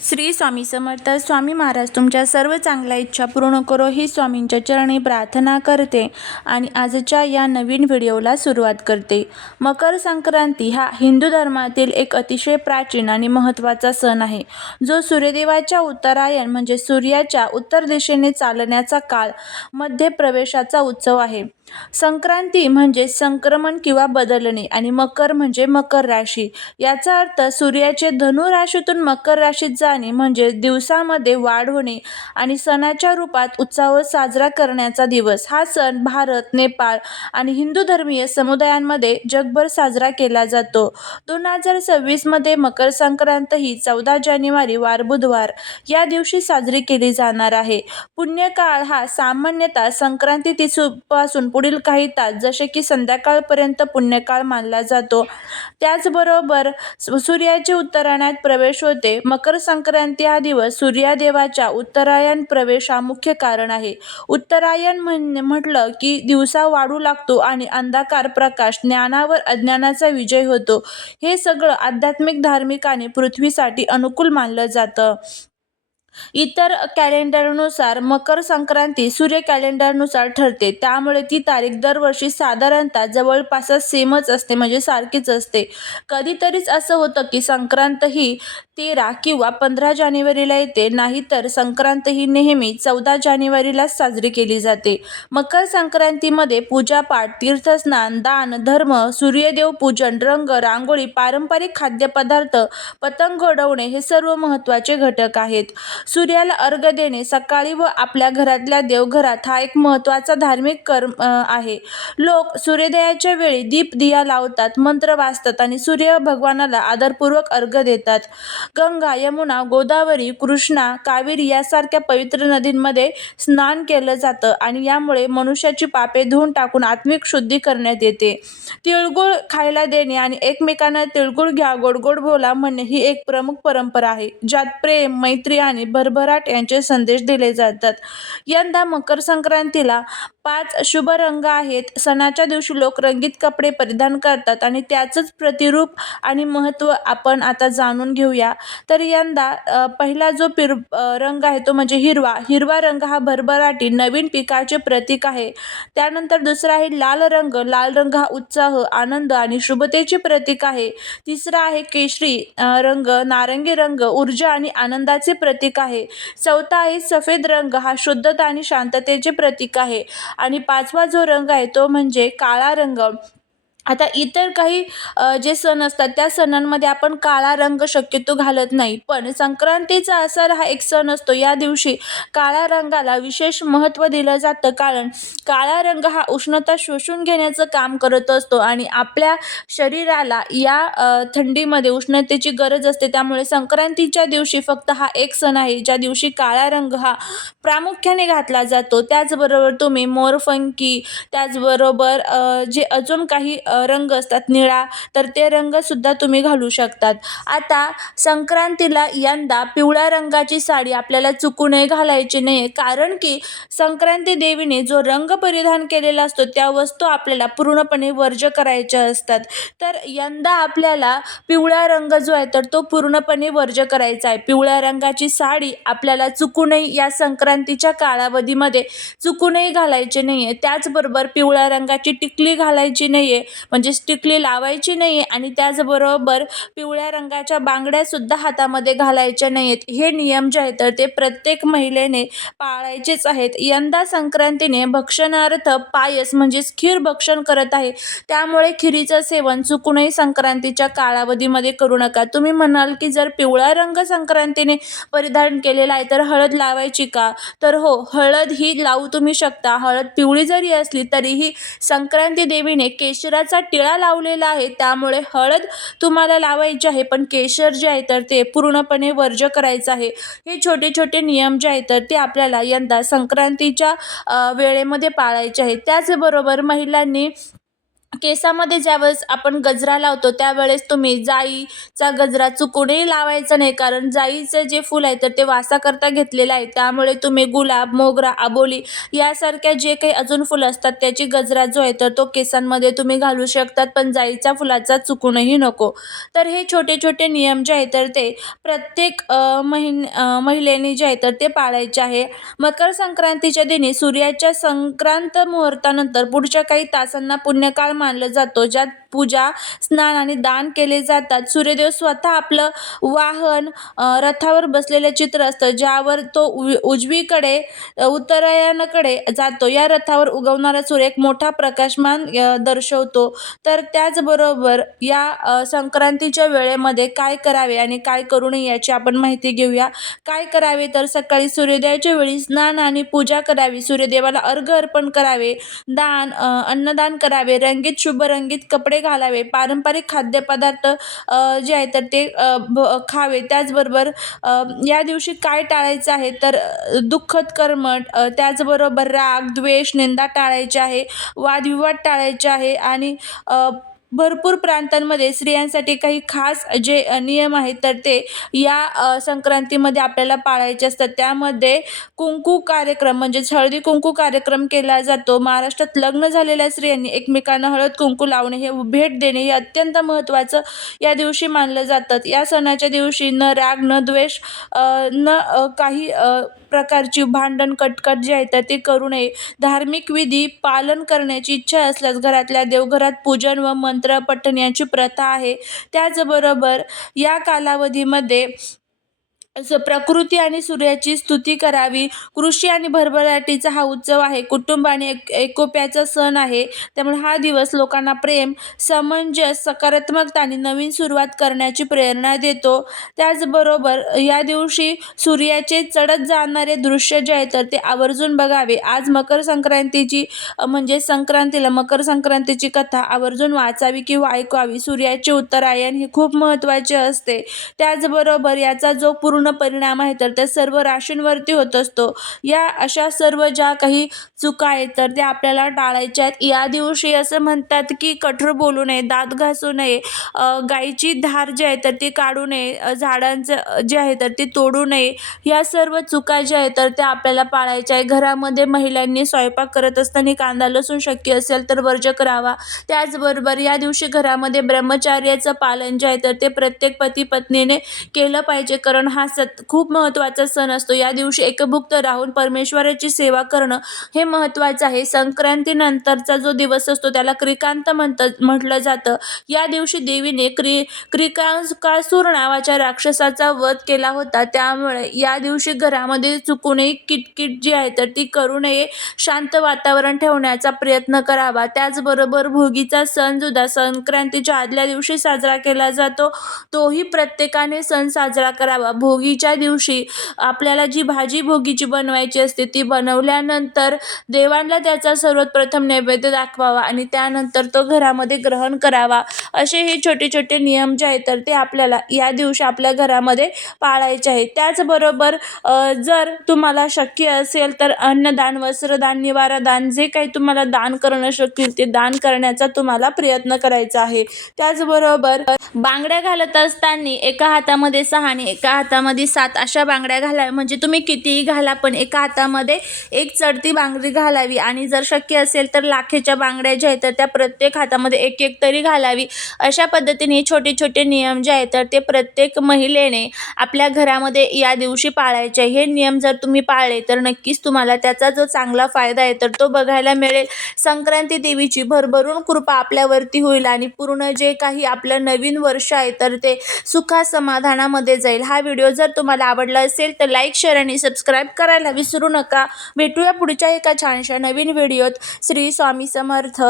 श्री स्वामी समर्थ स्वामी महाराज तुमच्या सर्व चांगल्या इच्छा पूर्ण करो ही स्वामींच्या चरणी प्रार्थना करते आणि आजच्या या नवीन व्हिडिओला सुरुवात करते. मकर संक्रांती हा हिंदू धर्मातील एक अतिशय प्राचीन आणि महत्त्वाचा सण आहे. जो सूर्यदेवाच्या उत्तरायण म्हणजे सूर्याच्या उत्तर दिशेने चालण्याचा काळमध्ये प्रवेशाचा उत्सव आहे. संक्रांती म्हणजे संक्रमण किंवा बदलणे आणि मकर म्हणजे मकर राशी. याचा अर्थ सूर्याचे धनु राशीतून मकर राशीत जाणे म्हणजे दिवसामध्ये वाढ होणे आणि सणाच्या रूपात उत्साह साजरा करण्याचा दिवस. हा सण भारत नेपाळ आणि हिंदू धर्मीय समुदायांमध्ये जगभर साजरा केला जातो. दोन हजार सव्वीसमध्ये मकर संक्रांत ही चौदा जानेवारी वार बुधवार या दिवशी साजरी केली जाणार आहे. पुण्यकाळ हा सामान्यतः संक्रांती तिथीपासून पुढील काही तास जसे की संध्याकाळपर्यंत पुण्यकाळ मानला जातो. त्याचबरोबर सूर्याचे उत्तरायणात प्रवेश होते. मकर संक्रांती हा दिवस सूर्यादेवाच्या उत्तरायण प्रवेश हा मुख्य कारण आहे. उत्तरायण म्हण म्हटलं की दिवसा वाढू लागतो आणि अंधकार प्रकाश ज्ञानावर अज्ञानाचा विजय होतो. हे सगळं आध्यात्मिक धार्मिक आणि पृथ्वीसाठी अनुकूल मानलं जातं. इतर कॅलेंडरनुसार मकर संक्रांती सूर्य कॅलेंडरनुसार ठरते. त्यामुळे ती तारीख दरवर्षी साधारणतः जवळपास सेमच असते म्हणजे सारखीच असते. कधीतरीच असं होतं की संक्रांत ही तेरा किंवा पंधरा जानेवारीला येते नाहीतर संक्रांत ही नेहमी चौदा जानेवारीलाच साजरी केली जाते. मकर संक्रांतीमध्ये पूजापाठ तीर्थस्नान दान धर्म सूर्यदेव पूजन रंग रांगोळी पारंपरिक खाद्यपदार्थ पतंग उडवणे हे सर्व महत्त्वाचे घटक आहेत. सूर्याला अर्घ देणे सकाळी व आपल्या घरातल्या देवघरात हा एक महत्त्वाचा धार्मिक कर्म आहे. लोक सूर्योदयाच्या वेळी दीप दिया लावतात मंत्र वाचतात आणि सूर्य भगवानाला आदरपूर्वक अर्घ देतात. गंगा यमुना गोदावरी कृष्णा कावेरी यासारख्या पवित्र नदींमध्ये स्नान केलं जातं आणि यामुळे मनुष्याची पापे धुवून टाकून आत्मिक शुद्धी करण्यात येते. तिळगुळ खायला देणे आणि एकमेकांना तिळगुळ घ्या गोड गोड बोला म्हणणे ही एक प्रमुख परंपरा आहे ज्यात प्रेम मैत्री आणि भरभराट यांचे संदेश दिले जातात. यंदा मकर संक्रांतीला पाच शुभ रंग आहेत. सणाच्या दिवशी लोक रंगीत कपडे परिधान करतात आणि त्याचंच प्रतिरूप आणि महत्त्व आपण आता जाणून घेऊया. तर यंदा पहिला जो पिर रंग आहे तो म्हणजे हिरवा. हिरवा रंग हा भरभराटी नवीन पिकाचे प्रतीक आहे. त्यानंतर दुसरा आहे लाल रंग. लाल रंग हा उत्साह आनंद आणि शुभतेचे प्रतीक आहे. तिसरा आहे केशरी रंग. नारंगी रंग ऊर्जा आणि आनंदाचे प्रतीक आहे. चौथा आहे सफेद रंग. हा शुद्धता आणि शांततेचे प्रतीक आहे. आणि पाचवा जो रंग आहे तो म्हणजे काळा रंग. आता इतर काही जे सण असतात त्या सणांमध्ये आपण काळा रंग शक्यतो घालत नाही. पण संक्रांतीचा असा हा एक सण असतो. या दिवशी काळ्या रंगाला विशेष महत्त्व दिलं जातं. कारण काळा रंग हा उष्णता शोषून घेण्याचं काम करत असतो आणि आपल्या शरीराला या थंडीमध्ये उष्णतेची गरज असते. त्यामुळे संक्रांतीच्या दिवशी फक्त हा एक सण आहे. ज्या दिवशी काळा रंग हा प्रामुख्याने घातला जातो. त्याचबरोबर तुम्ही मोरफंकी त्याचबरोबर जे अजून काही रंग असतात निळा तर ते रंगसुद्धा तुम्ही घालू शकतात. आता संक्रांतीला यंदा पिवळ्या रंगाची साडी आपल्याला चुकूनही घालायची नाही कारण की संक्रांती देवीने जो रंग परिधान केलेला असतो त्या वस्तू आपल्याला पूर्णपणे वर्ज करायच्या असतात. तर यंदा आपल्याला पिवळा रंग जो आहे तर तो पूर्णपणे वर्ज करायचा आहे. पिवळ्या रंगाची साडी आपल्याला चुकूनही या संक्रांतीच्या कालावधीमध्ये चुकूनही घालायची घालायचे नाही आहे त्याचबरोबर पिवळ्या रंगाची टिकली घालायची नाही आहे म्हणजे टिकली लावायची नाही आहे आणि त्याचबरोबर पिवळ्या रंगाच्या बांगड्यासुद्धा हातामध्ये घालायच्या नाही आहेत हे नियम जे आहेत तर ते प्रत्येक महिलेने पाळायचेच आहेत. यंदा संक्रांतीने भक्षणार्थ पायस म्हणजेच खीर भक्षण करत आहे. त्यामुळे खिरीचं सेवन चुकूनही संक्रांतीच्या कालावधीमध्ये करू नका. तुम्ही म्हणाल की जर पिवळा रंग संक्रांतीने परिधान केलेला आहे तर हळद लावायची का? तर हो हळद ही लावू तुम्ही शकता. हळद पिवळी जरी असली तरीही संक्रांती देवीने केशराचा टिळा लावलेला आहे. त्यामुळे हळद तुम्हाला लावायची आहे पण केशर जे आहे तर ते पूर्णपणे वर्ज करायचं आहे. हे छोटे छोटे नियम जे आहेत तर ते आपल्याला यंदा संक्रांतीच्या वेळेमध्ये पाळायचे आहेत. त्याचबरोबर महिलांनी केसामध्ये ज्यावेळेस आपण गजरा लावतो त्यावेळेस तुम्ही जाईचा गजरा चुकूनही लावायचा नाही कारण जाईचं जे फूल आहे तर ते वासाकरता घेतलेलं आहे. त्यामुळे तुम्ही गुलाब मोगरा आबोली यासारख्या जे काही अजून फुलं असतात त्याची गजरा जो आहे तर तो केसांमध्ये तुम्ही घालू शकतात पण जाईच्या फुलाचा चुकूनही नको. तर हे छोटे छोटे नियम जे आहे तर ते प्रत्येक महिन महिलेने जे आहे तर ते पाळायचे आहे. मकर संक्रांतीच्या दिनी सूर्याच्या संक्रांत मुहूर्तानंतर पुढच्या काही तासांना पुण्यकाळ मानलं जातो ज्यात पूजा स्नान आणि दान केले जातात. सूर्यदेव स्वतः आपलं वाहन रथावर बसलेलं चित्र असतं ज्यावर तो उ उजवीकडे उत्तरायणाकडे जातो. या रथावर उगवणारा सूर्य एक मोठा प्रकाशमान दर्शवतो. तर त्याचबरोबर या संक्रांतीच्या वेळेमध्ये काय करावे आणि काय करू नये याची आपण माहिती घेऊया. काय करावे? तर सकाळी सूर्योदयाच्या वेळी स्नान आणि पूजा करावी. सूर्यदेवाला अर्घ अर्पण करावे. दान अन्नदान करावे. रंगीत शुभरंगीत कपडे घालावे. पारंपरिक खाद्यपदार्थ जे आहे तर ते भ खावे. त्याचबरोबर या दिवशी काय टाळायचं आहे तर दुःखद कर्मट त्याचबरोबर राग द्वेष निंदा टाळायचे आहे. वादविवाद टाळायचे आहे आणि भरपूर प्रांतांमध्ये स्त्रियांसाठी काही खास जे नियम आहेत तर ते या संक्रांतीमध्ये आपल्याला पाळायचे असतात. त्यामध्ये कुंकू कार्यक्रम म्हणजेच हळदी कुंकू कार्यक्रम केला जातो. महाराष्ट्रात लग्न झालेल्या स्त्रियांनी एकमेकांना हळद कुंकू लावणे हे भेट देणे हे अत्यंत महत्त्वाचं या दिवशी मानलं जातं. या सणाच्या दिवशी न राग न द्वेष न काही प्रकारची भांडण कटकट जे आहे तर ते करू नये. धार्मिक विधी पालन करण्याची इच्छा असल्यास घरातल्या देवघरात पूजन व मन मंत्र पठण्याची प्रथा आहे. त्याचबरोबर या कालावधीमध्ये प्रकृती आणि सूर्याची स्तुती करावी. कृषी आणि भरभराटीचा हा उत्सव आहे. कुटुंब आणि एक एकोप्याचा सण आहे. त्यामुळे हा दिवस लोकांना प्रेम समंजस सकारात्मकता आणि नवीन सुरुवात करण्याची प्रेरणा देतो. त्याचबरोबर या दिवशी सूर्याचे चढत जाणारे दृश्य जे आहे तर ते आवर्जून बघावे. आज मकर संक्रांतीची म्हणजे संक्रांतीला मकर संक्रांतीची कथा आवर्जून वाचावी किंवा ऐकावी सूर्याचे उत्तरायण हे खूप महत्त्वाचे असते. त्याचबरोबर याचा जो पूर्ण परिणाम आहे तर त्या सर्व राशींवरती होत असतो. या अशा सर्व ज्या काही चुका आहेत तर त्या आपल्याला टाळायच्या आहेत. या दिवशी असं म्हणतात की कठोर बोलू नये दात घासू नये गायीची गाईची धार जी आहे तर ती काढू नये झाडांचं जे आहे तर ते तोडू नये. या सर्व चुका ज्या आहेत तर त्या आपल्याला पाळायच्या आहे घरामध्ये महिलांनी स्वयंपाक करत असताना कांदा लसूण शक्य असेल तर वर्ज करावा. त्याचबरोबर या दिवशी घरामध्ये ब्रह्मचार्याचं पालन जे आहे तर ते प्रत्येक पती पत्नीने केलं पाहिजे कारण हा सत खूप महत्त्वाचा सण असतो. या दिवशी एकभुक्त राहून परमेश्वराची सेवा करणं हे महत्त्वाचं आहे. संक्रांतीनंतरचा जो दिवस असतो त्याला क्रिकांत म्हणतं म्हटलं जातं. या दिवशी देवीने क्रि क्रिकांकासूर नावाच्या राक्षसाचा वध केला होता. त्यामुळे या दिवशी घरामध्ये चुकूनही किटकिट जी आहे तर ती करू नये. शांत वातावरण ठेवण्याचा प्रयत्न करावा. त्याचबरोबर भोगीचा सण सुद्धा संक्रांतीच्या आदल्या दिवशी साजरा केला जातो. तोही प्रत्येकाने सण साजरा करावा. भोगीच्या दिवशी आपल्याला जी भाजी भोगीची बनवायची असते ती बनवल्यानंतर देवांना त्याचा सर्वप्रथम नैवेद्य दाखवावा आणि त्यानंतर तो घरामध्ये ग्रहण करावा. असे हे छोटे छोटे नियम जे आहेत तर ते आपल्याला या दिवशी आपल्या घरामध्ये पाळायचे आहेत. त्याचबरोबर जर तुम्हाला शक्य असेल तर अन्नदान वस्त्रदान निवारादान जे काही तुम्हाला दान करणं शक्य ते दान करण्याचा तुम्हाला प्रयत्न करायचा आहे. त्याचबरोबर बांगड्या घालत असताना एका हातामध्ये सहा आणि एका हातामध्ये सात अशा बांगड्या घालाव्या. म्हणजे तुम्ही कितीही घाला पण एका हातामध्ये एक चढती बांगडी घालावी. आणि जर शक्य असेल तर लाखेच्या बांगड्या ज्या आहेत तर त्या प्रत्येक हातामध्ये एक एक तरी घालावी. अशा पद्धतीने छोटे छोटे नियम जे आहेत तर ते प्रत्येक महिलेने आपल्या घरामध्ये या दिवशी पाळायचे. आहे. हे नियम जर तुम्ही पाळले तर नक्कीच तुम्हाला त्याचा जो चांगला फायदा आहे तर तो बघायला मिळेल. संक्रांती देवीची भरभरून कृपा आपल्यावरती होईल आणि पूर्ण जे काही आपलं नवीन वर्ष आहे तर ते सुखा समाधानामध्ये जाईल. हा व्हिडिओ जर तुम्हाला आवडलं असेल तर लाईक शेअर आणि सबस्क्राईब करायला विसरू नका. भेटूया पुढच्या एका छानशा नवीन व्हिडिओत श्री स्वामी समर्थ.